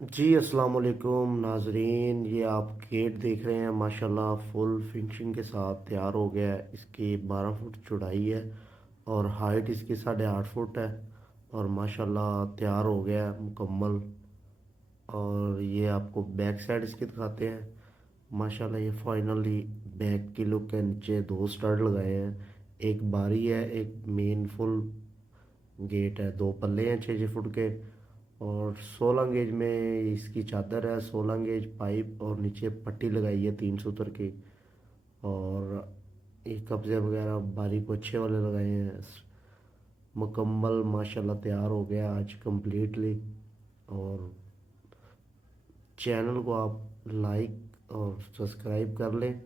जी अस्सलाम वालेकुम नाजरीन, ये आप गेट देख रहे हैं। माशाल्लाह फुल फिनिशिंग के साथ तैयार हो गया है। इसकी 12 फुट चौड़ाई है और हाइट इसकी 8.5 फुट है। और माशाल्लाह तैयार हो गया है मुकम्मल। और ये आपको बैक साइड इसकी दिखाते हैं। माशाल्लाह ये फाइनली बैक की लुक है। नीचे दो स्टड लगाए हैं, एक बारी है, एक मेन फुल गेट है। दो पल्ले हैं 6 6 फुट के। और 16 गेज में इसकी चादर है, 16 गेज पाइप और नीचे पट्टी लगाई है 3 सूत्र की। और ये कब्जे वगैरह बारीक अच्छे वाले लगाए हैं। मुकम्मल माशाल्लाह तैयार हो गया आज कम्प्लीटली। और चैनल को आप लाइक और सब्सक्राइब कर लें